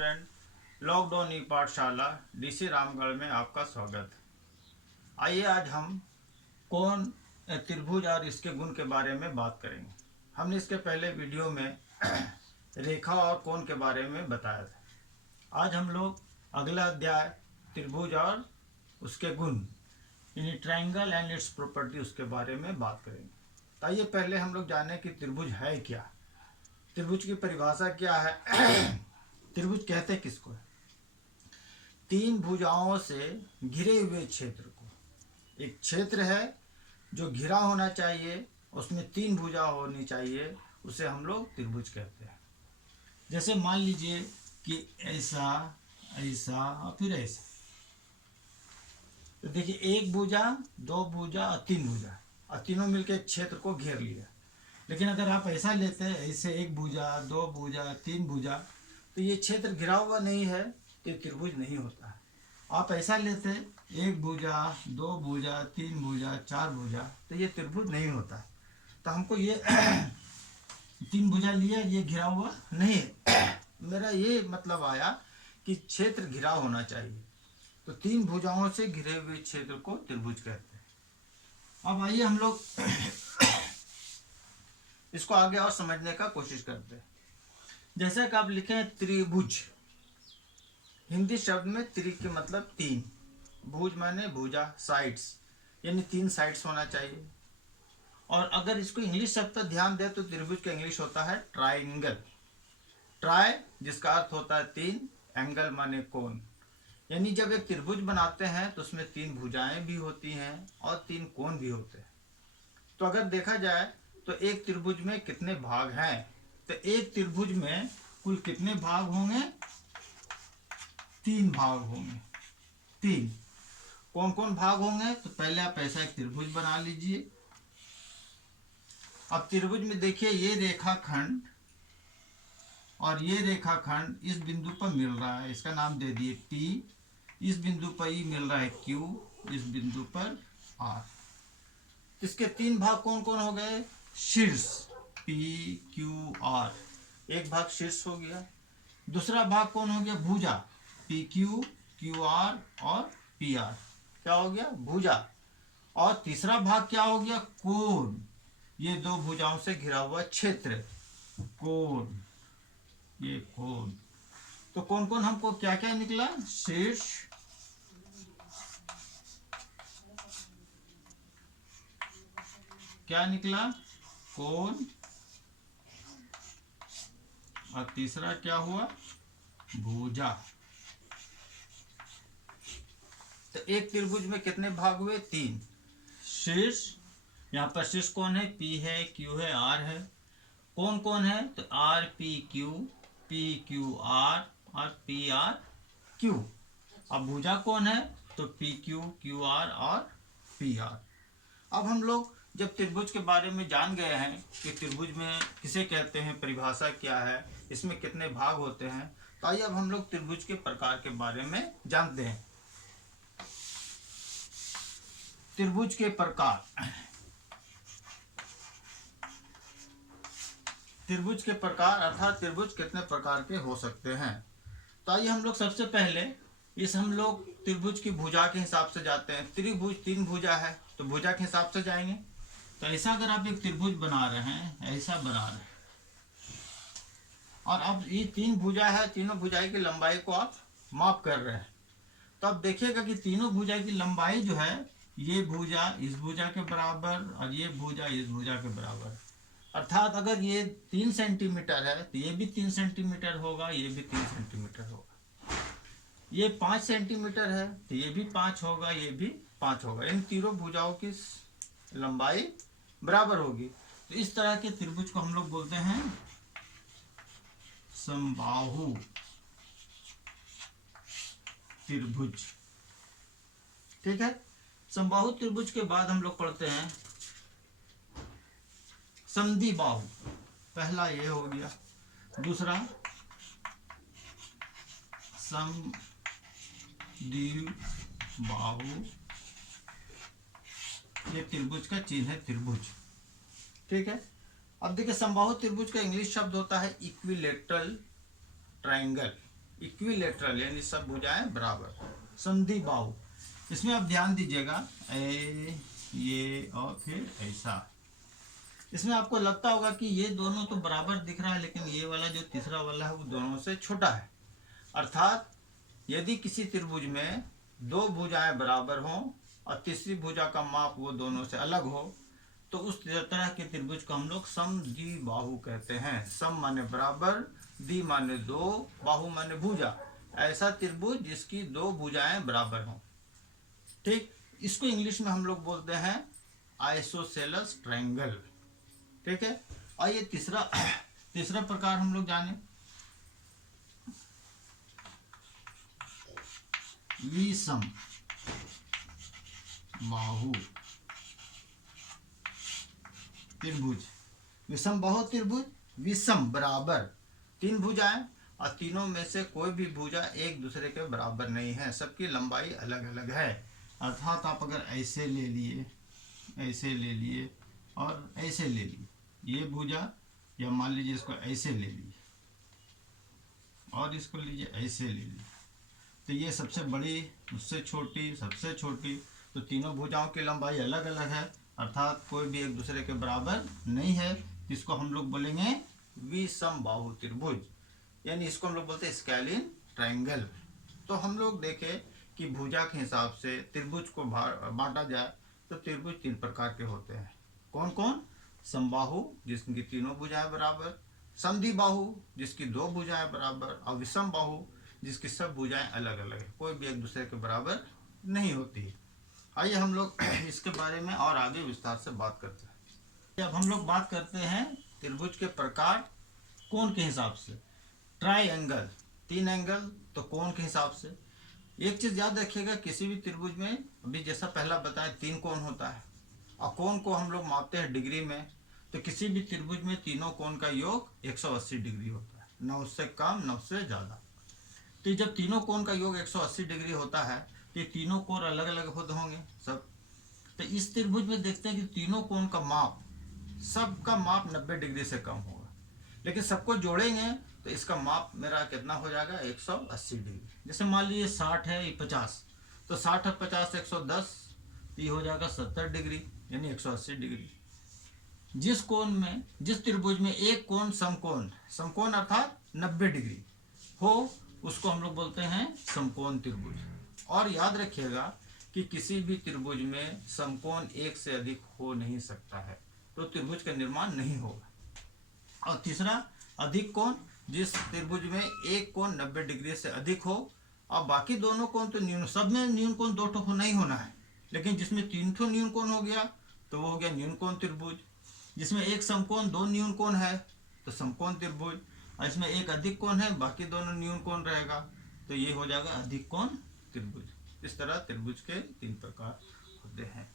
Student, lockdown ई पाठशाला DC Ramgarh में आपका स्वागत। आइए आज हम कोण त्रिभुज और इसके गुण के बारे में बात करेंगे। हमने इसके पहले वीडियो में रेखा और कोण के बारे में बताया था। आज हम लोग अगला अध्याय त्रिभुज और उसके गुण यानी ट्रायंगल एंड इट्स प्रॉपर्टी उसके बारे में बात करेंगे। तो आइए पहले हम लोग जाने कि त्रिभुज है क्या, त्रिभुज की परिभाषा क्या है। त्रिभुज कहते किसको है? तीन भुजाओं से घिरे हुए क्षेत्र को। एक क्षेत्र है जो घिरा होना चाहिए, उसमें तीन भुजा होनी चाहिए, उसे हम लोग त्रिभुज कहते हैं। जैसे मान लीजिए कि ऐसा ऐसा और फिर ऐसा, तो देखिए एक भुजा, दो भुजा और तीन भुजा, और तीनों मिलकर एक क्षेत्र को घेर लिया। लेकिन अगर आप ऐसा लेते हैं, ऐसे एक भुजा, दो भुजा, तीन भुजा, तो ये क्षेत्र घिरा हुआ नहीं है, तो त्रिभुज नहीं होता है। आप ऐसा लेते हैं, एक भुजा, दो भुजा, तीन भुजा, चार भुजा, तो ये त्रिभुज नहीं होता है। तो हमको ये तीन भुजा लिया, ये घिरा हुआ नहीं है। मेरा ये मतलब आया कि क्षेत्र घिरा होना चाहिए, तो तीन भुजाओं से घिरे हुए क्षेत्र को त्रिभुज कहते हैं। अब आइए हम लोग इसको आगे और समझने का कोशिश करते हैं। जैसे कि आप लिखे हैं त्रिभुज, हिंदी शब्द में त्रि के मतलब तीन, भुज माने भुजा, साइड्स, यानी तीन साइड्स होना चाहिए। और अगर इसको इंग्लिश शब्द पर ध्यान दे तो त्रिभुज का इंग्लिश होता है ट्राइंगल। ट्राई जिसका अर्थ होता है तीन, एंगल माने कोण, यानी जब एक त्रिभुज बनाते हैं तो उसमें तीन भुजाएं भी होती हैं और तीन कोण भी होते हैं। तो अगर देखा जाए तो एक त्रिभुज में कितने भाग हैं, तो एक त्रिभुज में कुल कितने भाग होंगे? तीन भाग होंगे। तीन कौन कौन भाग होंगे? तो पहले आप ऐसा एक त्रिभुज बना लीजिए। अब त्रिभुज में देखिए ये रेखाखंड और ये रेखाखंड इस बिंदु पर मिल रहा है, इसका नाम दे दिए P। इस बिंदु पर ई मिल रहा है Q, इस बिंदु पर R। इसके तीन भाग कौन कौन हो गए? शीर्ष P Q R, एक भाग शीर्ष हो गया। दूसरा भाग कौन हो गया? भुजा P Q Q R और P R, क्या हो गया? भुजा। और तीसरा भाग क्या हो गया? कोण, ये दो भुजाओं से घिरा हुआ क्षेत्र, कोण, ये कोण। तो कौन कौन हमको क्या क्या निकला? शीर्ष, क्या निकला? कोण, और तीसरा क्या हुआ? भुजा। तो एक त्रिभुज में कितने भाग हुए? तीन। शीर्ष, यहाँ पर शीर्ष कौन है? P है, Q है, R है। कौन कौन है? तो R P Q, P Q R और P R Q। अब भुजा कौन है? तो P Q Q R और P R। अब हम लोग जब त्रिभुज के बारे में जान गए हैं कि त्रिभुज में किसे कहते हैं, परिभाषा क्या है, इसमें कितने भाग होते हैं, तो आइए अब हम लोग त्रिभुज के प्रकार के बारे में जानते हैं। त्रिभुज के प्रकार, त्रिभुज के प्रकार अर्थात त्रिभुज कितने प्रकार के हो सकते हैं। तो आइए हम लोग सबसे पहले हम लोग त्रिभुज की भुजा के हिसाब से जाते हैं। त्रिभुज तीन भुजा है तो भुजा के हिसाब से जाएंगे। तो ऐसा अगर आप एक त्रिभुज बना रहे हैं, ऐसा बना रहे हैं, और अब ये तीन भुजा है, तीनों भुजाएं की लंबाई को आप माप कर रहे हैं, तो अब देखिएगा कि तीनों भुजा की लंबाई जो है, ये भुजा इस भुजा के बराबर और ये भुजा इस भुजा के बराबर। अर्थात अगर ये 3 सेंटीमीटर है तो ये भी 3 सेंटीमीटर होगा, ये भी 3 सेंटीमीटर होगा। ये 5 सेंटीमीटर है तो ये भी 5 होगा, ये भी 5 होगा। इन तीनों भुजाओं की लंबाई बराबर होगी। तो इस तरह के त्रिभुज को हम लोग बोलते हैं समबाहु त्रिभुज। ठीक है। समबाहु त्रिभुज के बाद हम लोग पढ़ते हैं समद्विबाहु। पहला ये हो गया, दूसरा समद्विबाहु, ये त्रिभुज का चिन्ह है, त्रिभुज। ठीक है। अब देखिए समबाहु त्रिभुज का इंग्लिश शब्द होता है इक्विलेटरल ट्रायंगल, इक्विलेटरल यानी सब भुजाएं बराबर। संधि बाहु, इसमें आप ध्यान दीजिएगा, ये और फिर ऐसा। इसमें आपको लगता होगा कि ये दोनों तो बराबर दिख रहा है, लेकिन ये वाला जो तीसरा वाला है वो दोनों से छोटा है। अर्थात यदि किसी त्रिभुज में दो भुजाएं बराबर हों और तीसरी भुजा का माप वो दोनों से अलग हो, तो उस तरह के त्रिभुज को हम लोग समद्विबाहु कहते हैं। सम माने बराबर, द्वि माने दो, बाहु माने भुजा। ऐसा त्रिभुज जिसकी दो भुजाएं बराबर हों। ठीक, इसको इंग्लिश में हम लोग बोलते हैं आइसोसेलेस ट्रायंगल। ठीक है, आइए तीसरा प्रकार हम लोग जाने, विषम बाहु त्रिभुज। विषम बाहु त्रिभुज, विषम बराबर, तीन भुजाएं और तीनों में से कोई भी भुजा एक दूसरे के बराबर नहीं है, सबकी लंबाई अलग अलग है। अर्थात आप अगर ऐसे ले लिए, ऐसे ले लिए और ऐसे ले लिए, ये भुजा, या मान लीजिए इसको ऐसे ले लिए और इसको लीजिए ऐसे ले लिए, तो ये सबसे बड़ी, उससे छोटी, सबसे छोटी, तो तीनों भुजाओं की लंबाई अलग अलग है, अर्थात कोई भी एक दूसरे के बराबर नहीं है। इसको हम लोग बोलेंगे विषम बाहु त्रिभुज, यानी इसको हम लोग बोलते हैं स्केलिन ट्रायंगल। तो हम लोग देखें कि भुजा के हिसाब से त्रिभुज को बांटा जाए तो त्रिभुज तीन प्रकार के होते हैं। कौन कौन? समबाहु जिसकी तीनों भुजाएं बराबर, संधि बाहु जिसकी दो भुजाएं बराबर, और विषम बाहु जिसकी सब भुजाएं अलग अलग है, कोई भी एक दूसरे के बराबर नहीं होती है। आइए हम लोग इसके बारे में और आगे विस्तार से बात करते हैं। अब हम लोग बात करते हैं त्रिभुज के प्रकार कोण के हिसाब से। ट्रायंगल, तीन एंगल, तो कोण के हिसाब से। एक चीज याद रखिएगा, किसी भी त्रिभुज में अभी जैसा पहला बताया तीन कोण होता है और कोण को हम लोग मापते हैं डिग्री में, तो किसी भी त्रिभुज में तीनों कोण का योग 180 डिग्री होता है, न उससे कम न उससे ज्यादा। तो जब तीनों कोण का योग 180 डिग्री होता है तो ये तीनों कोण अलग अलग होंगे सब। तो इस त्रिभुज में देखते हैं कि तीनों कोण का माप, सबका माप 90 डिग्री से कम होगा, लेकिन सबको जोड़ेंगे तो इसका माप मेरा कितना हो जाएगा? 180 डिग्री। जैसे मान लीजिए 60 है, ये 50, तो 60 और 50 110, ये हो जाएगा 70 डिग्री, यानी 180 डिग्री। जिस कोण में, जिस त्रिभुज में एक कोण समकोण, समकोण अर्थात 90 डिग्री हो, उसको हम लोग बोलते हैं समकोण त्रिभुज। और याद रखिएगा कि किसी भी त्रिभुज में समकोण एक से अधिक हो नहीं सकता है, तो त्रिभुज का निर्माण नहीं होगा। और तीसरा, अधिक कोण, जिस त्रिभुज में एक कोण 90 डिग्री से अधिक हो और बाकी दोनों कोण तो न्यून, सब में न्यून कोण दो ठो नहीं होना है, लेकिन जिसमें तीन ठो न्यून कोण हो गया तो वो हो गया न्यून कोण त्रिभुज। जिसमें एक समकोण दो न्यून कोण है तो समकोण त्रिभुज, और इसमें एक अधिक कोण है बाकी दोनों न्यून कोण रहेगा, तो ये हो जाएगा अधिक कोण त्रिभुज। इस तरह त्रिभुज के तीन प्रकार होते हैं।